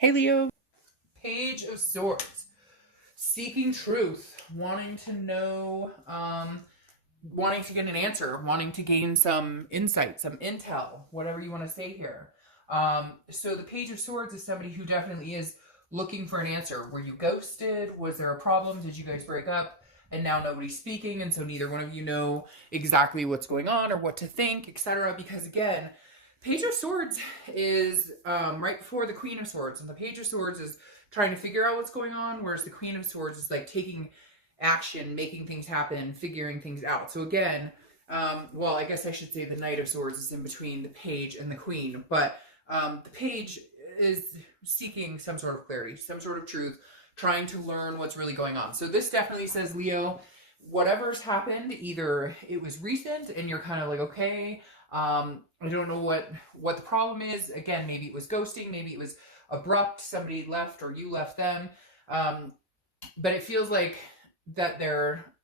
Hey Leo. Page of Swords. Seeking truth, wanting to know, wanting to get an answer, wanting to gain some insight, some intel, whatever you want to say here. So the Page of Swords is somebody who definitely is looking for an answer. Were you ghosted? Was there a problem? Did you guys break up? And now nobody's speaking, and so neither one of you know exactly what's going on or what to think, etc. Because again, Page of Swords is right before the Queen of Swords, and the Page of Swords is trying to figure out what's going on, whereas the Queen of Swords is like taking action, making things happen, figuring things out. So again, well, I guess I should say the Knight of Swords is in between the Page and the Queen, but the Page is seeking some sort of clarity, some sort of truth, trying to learn what's really going on. So this definitely says, Leo, whatever's happened, either it was recent and you're kind of like, okay, I don't know what the problem is. Again, maybe it was ghosting, maybe it was abrupt, somebody left or you left them. But it feels like that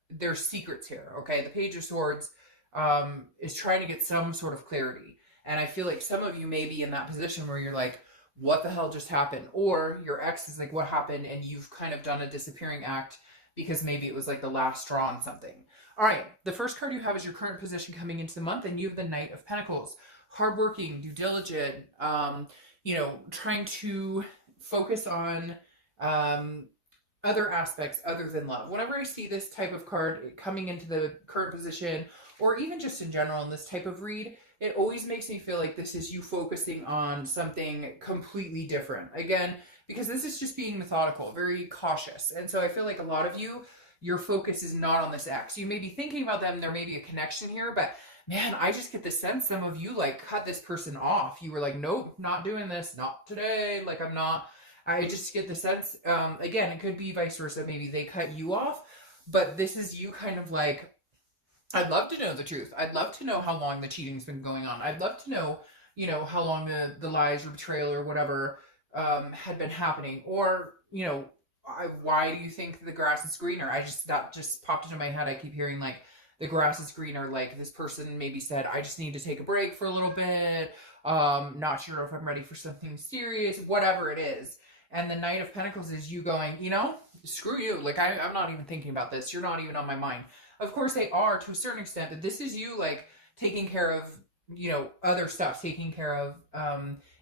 there's secrets here, okay? The Page of Swords is trying to get some sort of clarity. And I feel like some of you may be in that position where you're like, what the hell just happened? Or your ex is like, what happened? And you've kind of done a disappearing act because maybe it was like the last straw on something. All right, the first card you have is your current position coming into the month, and you have the Knight of Pentacles. Hardworking, due diligent, trying to focus on other aspects other than love. Whenever I see this type of card coming into the current position, or even just in general in this type of read, it always makes me feel like this is you focusing on something completely different. Again, because this is just being methodical, very cautious. And so I feel like a lot of you, your focus is not on this ex. You may be thinking about them, there may be a connection here, but man, I just get the sense some of you like cut this person off. You were like, nope, not doing this, not today, like I'm not. I just get the sense, again, it could be vice versa. Maybe they cut you off, but this is you kind of like, I'd love to know the truth. I'd love to know how long the cheating's been going on. I'd love to know, how long the lies or betrayal or whatever had been happening. Or, why do you think the grass is greener? That just popped into my head. I keep hearing like the grass is greener. Like this person maybe said, I just need to take a break for a little bit. Not sure if I'm ready for something serious, whatever it is. And the Knight of Pentacles is you going, screw you. Like I'm not even thinking about this. You're not even on my mind. Of course they are to a certain extent, but this is you like taking care of, other stuff, taking care of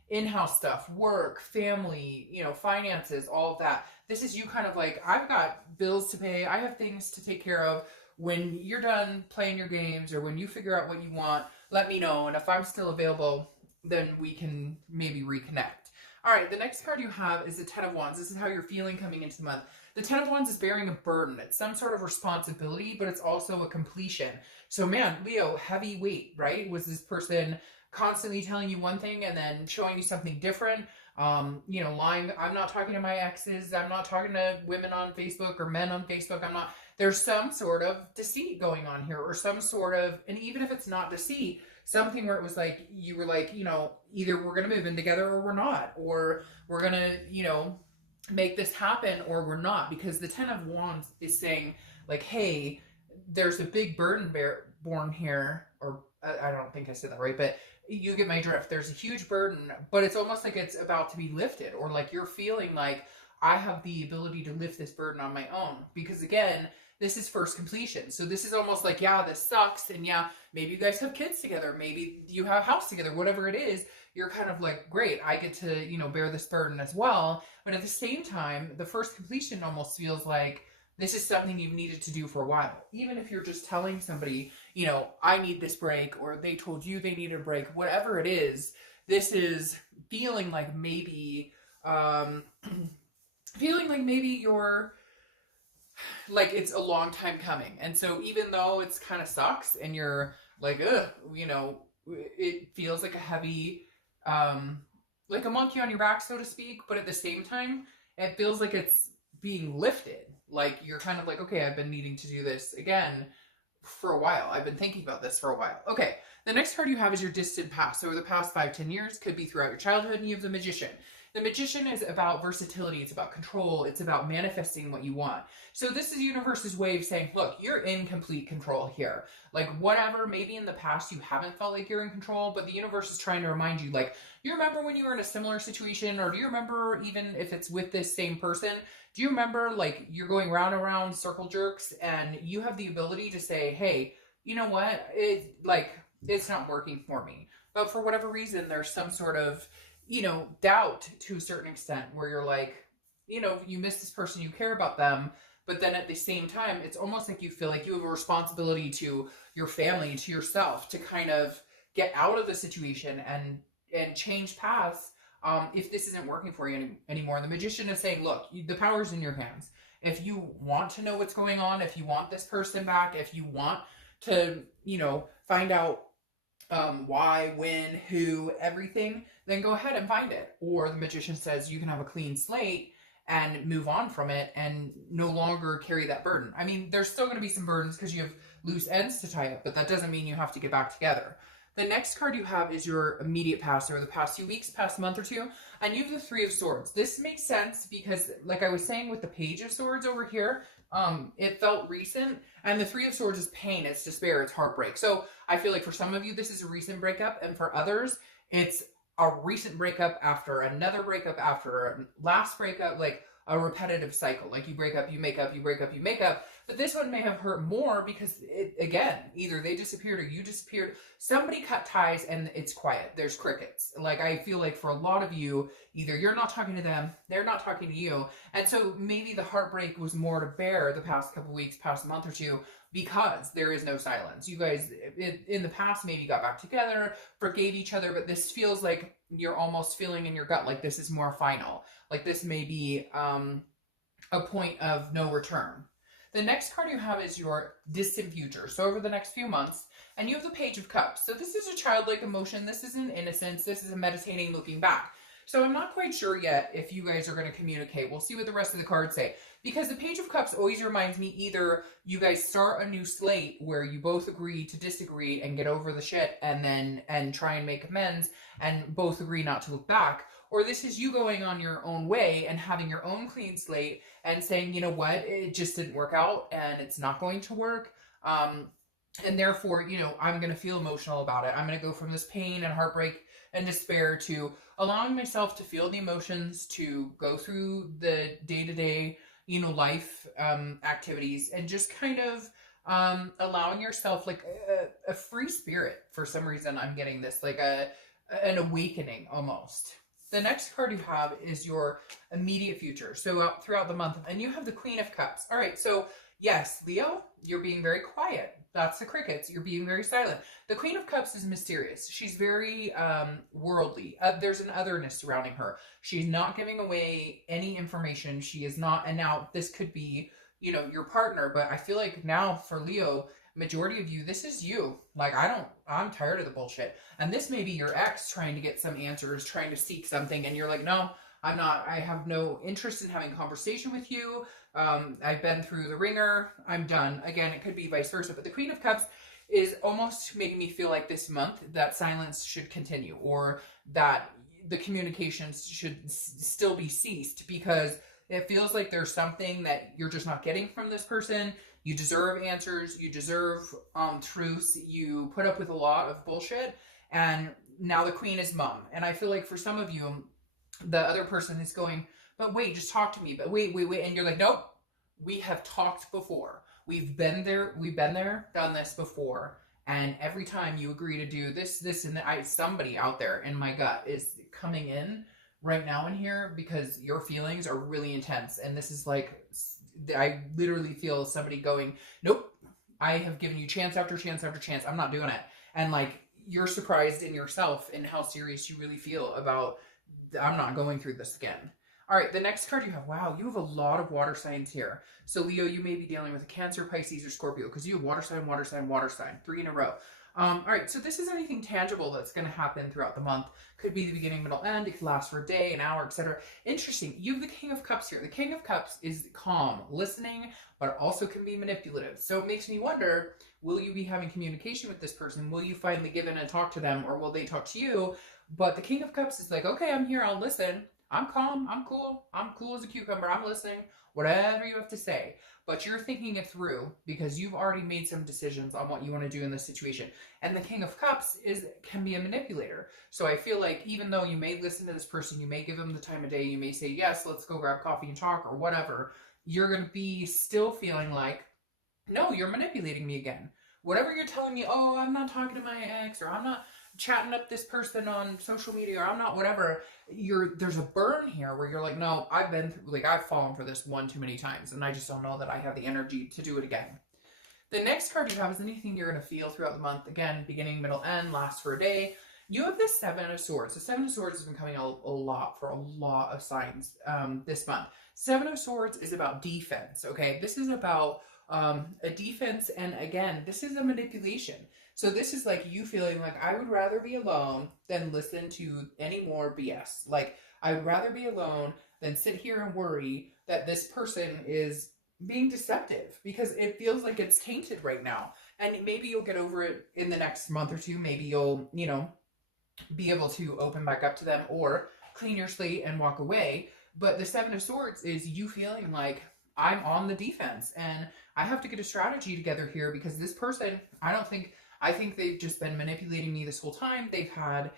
in-house stuff, work, family, finances, all of that. This is you kind of like, I've got bills to pay. I have things to take care of. When you're done playing your games or when you figure out what you want, let me know. And if I'm still available, then we can maybe reconnect. All right, the next card you have is the Ten of Wands. This is how you're feeling coming into the month. The Ten of Wands is bearing a burden. It's some sort of responsibility, but it's also a completion. So man, Leo, heavy weight, right? Was this person constantly telling you one thing and then showing you something different? Lying. I'm not talking to my exes. I'm not talking to women on Facebook or men on Facebook. There's some sort of deceit going on here, or some sort of, and even if it's not deceit, something where it was like, you were like, either we're going to move in together or we're not, or we're going to, make this happen or we're not, because the Ten of Wands is saying like, hey, there's a big burden born here, or I don't think I said that right, but you get my drift. There's a huge burden, but it's almost like it's about to be lifted, or like you're feeling like I have the ability to lift this burden on my own, because again, this is first completion. So this is almost like, yeah, this sucks. And yeah, maybe you guys have kids together. Maybe you have a house together, whatever it is. You're kind of like, great, I get to, bear this burden as well. But at the same time, the first completion almost feels like this is something you've needed to do for a while. Even if you're just telling somebody, I need this break, or they told you they needed a break, whatever it is, this is feeling like maybe, you're, like it's a long time coming. And so even though it's kind of sucks and you're like, ugh, it feels like a heavy, like a monkey on your back, so to speak. But at the same time, it feels like it's being lifted. Like you're kind of like, okay, I've been needing to do this again for a while. I've been thinking about this for a while. Okay, the next card you have is your distant past. So over the past 5-10 years, could be throughout your childhood, and you have the Magician. The Magician is about versatility. It's about control. It's about manifesting what you want. So this is universe's way of saying, look, you're in complete control here. Like whatever, maybe in the past you haven't felt like you're in control, but the universe is trying to remind you, like, you remember when you were in a similar situation, or do you remember even if it's with this same person, do you remember like you're going round and round circle jerks and you have the ability to say, hey, you know what? It's not working for me. But for whatever reason, there's some sort of, doubt to a certain extent where you're like, you miss this person, you care about them. But then at the same time, it's almost like you feel like you have a responsibility to your family, to yourself, to kind of get out of the situation and change paths if this isn't working for you anymore. The Magician is saying, look, the power's in your hands. If you want to know what's going on, if you want this person back, if you want to, find out why, when, who, everything, then go ahead and find it. Or the Magician says you can have a clean slate and move on from it and no longer carry that burden. I mean, there's still going to be some burdens because you have loose ends to tie up, but that doesn't mean you have to get back together. The next card you have is your immediate past, or the past few weeks, past month or two, and you have the Three of Swords. This makes sense because, like I was saying with the Page of Swords over here, it felt recent, and the Three of Swords is pain, it's despair, it's heartbreak. So I feel like for some of you, this is a recent breakup, and for others, it's a recent breakup after another breakup after a last breakup, like a repetitive cycle. Like you break up, you make up, you break up, you make up. But this one may have hurt more because, again, either they disappeared or you disappeared. Somebody cut ties and it's quiet. There's crickets. Like I feel like for a lot of you, either you're not talking to them, they're not talking to you. And so maybe the heartbreak was more to bear the past couple weeks, past month or two, because there is no silence. You guys, in the past, maybe got back together, forgave each other, but this feels like you're almost feeling in your gut like this is more final. Like this may be a point of no return. The next card you have is your distant future. So over the next few months, and you have the Page of Cups. So this is a childlike emotion. This is an innocence. This is a meditating, looking back. So I'm not quite sure yet if you guys are going to communicate. We'll see what the rest of the cards say. Because the Page of Cups always reminds me either you guys start a new slate where you both agree to disagree and get over the shit and try and make amends and both agree not to look back. Or this is you going on your own way and having your own clean slate and saying, you know what, it just didn't work out and it's not going to work. And therefore, I'm going to feel emotional about it. I'm going to go from this pain and heartbreak and despair to allowing myself to feel the emotions, to go through the day-to-day, life activities, and just kind of allowing yourself like a free spirit. For some reason, I'm getting this, like an awakening almost. The next card you have is your immediate future. So throughout the month, and you have the Queen of Cups. All right, so yes, Leo, you're being very quiet. That's the crickets. You're being very silent. The Queen of Cups is mysterious. She's very worldly. There's an otherness surrounding her. She's not giving away any information. She is not, and now this could be, your partner, but I feel like now for Leo, majority of you, this is you. Like, I'm tired of the bullshit. And this may be your ex trying to get some answers, trying to seek something, and you're like, no, I'm not. I have no interest in having a conversation with you. I've been through the ringer. I'm done. Again, it could be vice versa. But the Queen of Cups is almost making me feel like this month that silence should continue, or that the communications should still be ceased, because it feels like there's something that you're just not getting from this person. You deserve answers. You deserve truths. You put up with a lot of bullshit. And now the Queen is mum. And I feel like for some of you, the other person is going, but wait, just talk to me. But wait. And you're like, nope, we have talked before. We've been there, done this before. And every time you agree to do this, and somebody out there in my gut is coming in right now in here because your feelings are really intense. And this is like, I literally feel somebody going, nope, I have given you chance after chance after chance. I'm not doing it. And like, you're surprised in yourself and how serious you really feel about, I'm not going through this again. All right, the next card you have, wow, you have a lot of water signs here. So Leo, you may be dealing with a Cancer, Pisces, or Scorpio, because you have water sign, water sign, water sign, 3 in a row. All right, so this is anything tangible that's going to happen throughout the month. Could be the beginning, middle, end. It could last for a day, an hour, etc. Interesting. You have the King of Cups here. The King of Cups is calm, listening, but also can be manipulative. So it makes me wonder, will you be having communication with this person? Will you finally give in and talk to them, or will they talk to you? But the King of Cups is like, okay, I'm here, I'll listen. I'm calm. I'm cool. I'm cool as a cucumber. I'm listening. Whatever you have to say. But you're thinking it through because you've already made some decisions on what you want to do in this situation. And the King of Cups can be a manipulator. So I feel like even though you may listen to this person, you may give them the time of day, you may say, yes, let's go grab coffee and talk or whatever, you're going to be still feeling like, no, you're manipulating me again. Whatever you're telling me, oh, I'm not talking to my ex, or I'm not chatting up this person on social media, or I'm not whatever, there's a burn here where you're like, no, I've fallen for this one too many times, and I just don't know that I have the energy to do it again. The next card you have is anything you're going to feel throughout the month. Again, beginning, middle, end, lasts for a day. You have the Seven of Swords. The Seven of Swords has been coming out a lot for a lot of signs this month. Seven of Swords is about defense, okay? This is about a defense, and again, this is a manipulation. So this is like you feeling like, I would rather be alone than listen to any more BS. Like, I would rather be alone than sit here and worry that this person is being deceptive, because it feels like it's tainted right now. And maybe you'll get over it in the next month or two. Maybe you'll, be able to open back up to them or clean your slate and walk away. But the Seven of Swords is you feeling like, I'm on the defense and I have to get a strategy together here, because this person, I think they've just been manipulating me this whole time. They've had,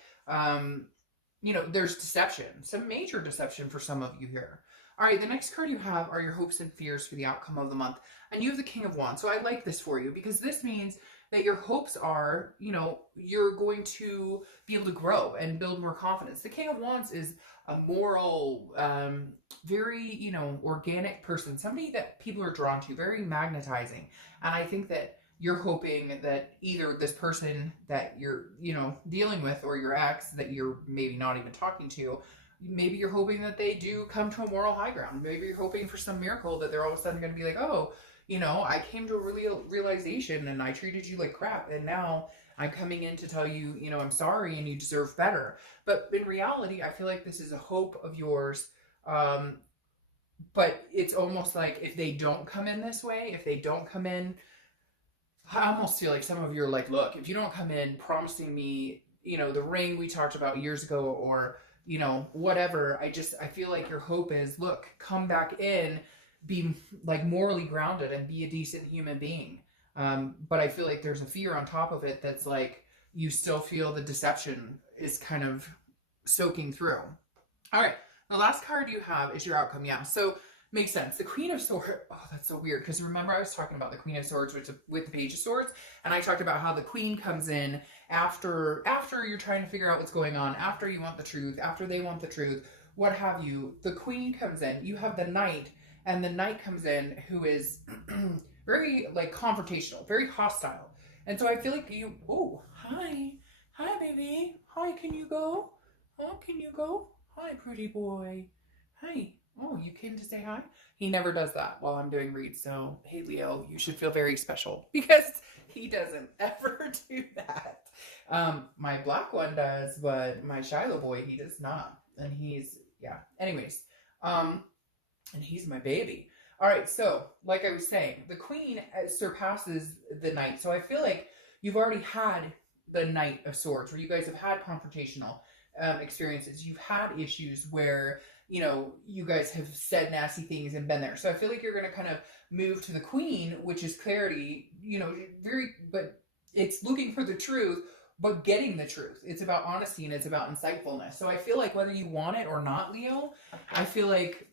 there's deception, some major deception for some of you here. All right, the next card you have are your hopes and fears for the outcome of the month. And you have the King of Wands. So I like this for you because this means that your hopes are, you're going to be able to grow and build more confidence. The King of Wands is a moral, very, organic person, somebody that people are drawn to, very magnetizing. And I think that you're hoping that either this person that you're, dealing with, or your ex that you're maybe not even talking to, maybe you're hoping that they do come to a moral high ground. Maybe you're hoping for some miracle that they're all of a sudden going to be like, oh, I came to a realization and I treated you like crap. And now I'm coming in to tell you, I'm sorry and you deserve better. But in reality, I feel like this is a hope of yours. But it's almost like if they don't come in this way, if they don't come in, I almost feel like some of you are like, look, if you don't come in promising me, the ring we talked about years ago, or, whatever, I feel like your hope is, look, come back in, be like morally grounded and be a decent human being. But I feel like there's a fear on top of it that's like, you still feel the deception is kind of soaking through. All right. The last card you have is your outcome. Yeah. So makes sense. The Queen of Swords. Oh, that's so weird. Because remember I was talking about the Queen of Swords with the Page of Swords. And I talked about how the Queen comes in after you're trying to figure out what's going on, after you want the truth, after they want the truth, what have you. The Queen comes in. You have the Knight. And the Knight comes in who is very like confrontational, very hostile. And so I feel like hi, baby. Hi, can you go? Oh, can you go? Hi, pretty boy. Hi. Oh, you came to say hi? He never does that while I'm doing reads. So, hey, Leo, you should feel very special because he doesn't ever do that. My black one does, but my Shiloh boy, he does not. And anyways, and he's my baby. All right, so like I was saying, the Queen surpasses the Knight. So I feel like you've already had the Knight of Swords, where you guys have had confrontational experiences. You've had issues where, you guys have said nasty things and been there. So I feel like you're going to kind of move to the Queen, which is clarity, but it's looking for the truth, but getting the truth. It's about honesty and it's about insightfulness. So I feel like whether you want it or not, Leo, I feel like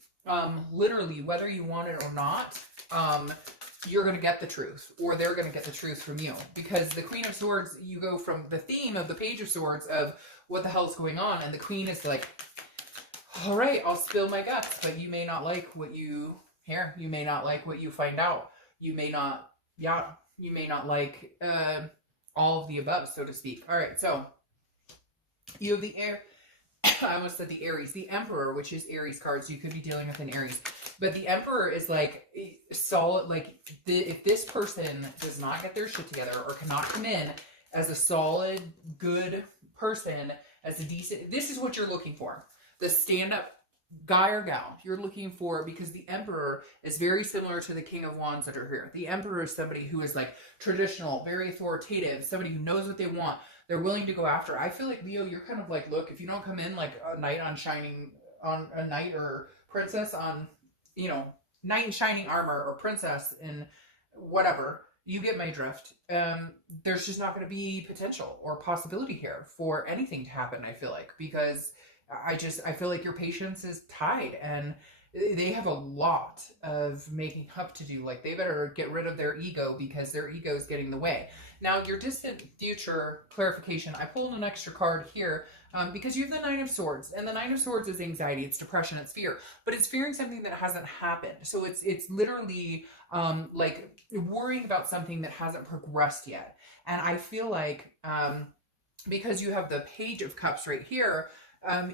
literally whether you want it or not, you're going to get the truth, or they're going to get the truth from you. Because the Queen of Swords, you go from the theme of the Page of Swords of what the hell is going on, and the Queen is like, all right, I'll spill my guts, but you may not like what you hear. You may not like what you find out. You may not like all of the above, so to speak. All right, so you have the I almost said the Aries, the Emperor, which is Aries cards. So you could be dealing with an Aries, but the Emperor is like solid. Like if this person does not get their shit together or cannot come in as a solid, good person, as a decent, this is what you're looking for. The stand-up guy or gal you're looking for, because the Emperor is very similar to the King of Wands that are here. The Emperor is somebody who is like traditional, very authoritative, somebody who knows what they want. They're willing to go after. I feel like, Leo, you're kind of like, look, if you don't come in like a knight on shining on a knight or princess on, you know, knight in shining armor or princess in whatever. You get my drift. There's just not going to be potential or possibility here for anything to happen, I feel like, because I feel like your patience is tied, and they have a lot of making up to do. Like, they better get rid of their ego, because their ego is getting in the way. Now, your distant future clarification, I pulled an extra card here because you have the Nine of Swords, and the Nine of Swords is anxiety, it's depression, it's fear, but it's fearing something that hasn't happened. So it's literally like worrying about something that hasn't progressed yet. And I feel like because you have the Page of Cups right here,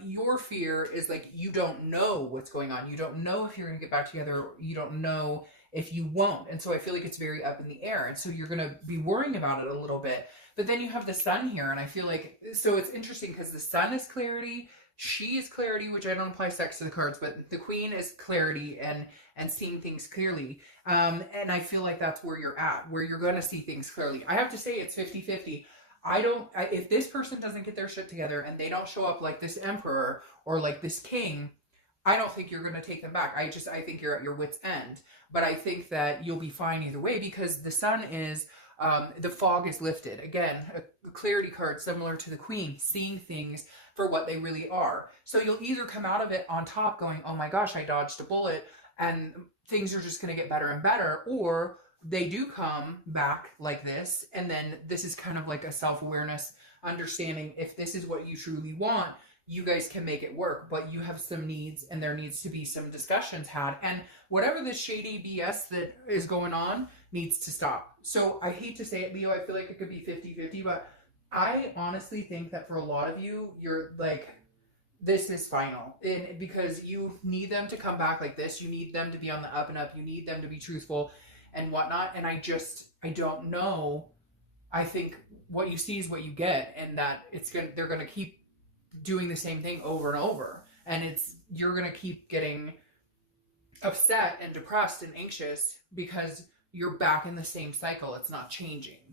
your fear is like, you don't know what's going on. You don't know if you're going to get back together. You don't know if you won't. And so I feel like it's very up in the air. And so you're going to be worrying about it a little bit. But then you have the Sun here. And I feel like, so it's interesting because the Sun is clarity. She is clarity, which I don't apply sex to the cards, but the Queen is clarity and seeing things clearly. And I feel like that's where you're at, where you're going to see things clearly. I have to say it's 50-50. If this person doesn't get their shit together and they don't show up like this emperor or like this king, I don't think you're going to take them back. I think you're at your wit's end. But I think that you'll be fine either way, because the Sun is, the fog is lifted. Again, a clarity card similar to the Queen, seeing things for what they really are. So you'll either come out of it on top going, oh my gosh, I dodged a bullet, and things are just going to get better and better, or they do come back like this, and then this is kind of like a self-awareness, understanding if this is what you truly want, you guys can make it work, but you have some needs, and there needs to be some discussions had, and whatever this shady BS that is going on needs to stop. So I hate to say it, Leo, I feel like it could be 50-50, but I honestly think that for a lot of you, you're like, this is final, and because you need them to come back like this, you need them to be on the up and up, you need them to be truthful and whatnot. And I don't know. I think what you see is what you get, and that they're gonna keep doing the same thing over and over, and you're gonna keep getting upset and depressed and anxious because you're back in the same cycle. It's not changing.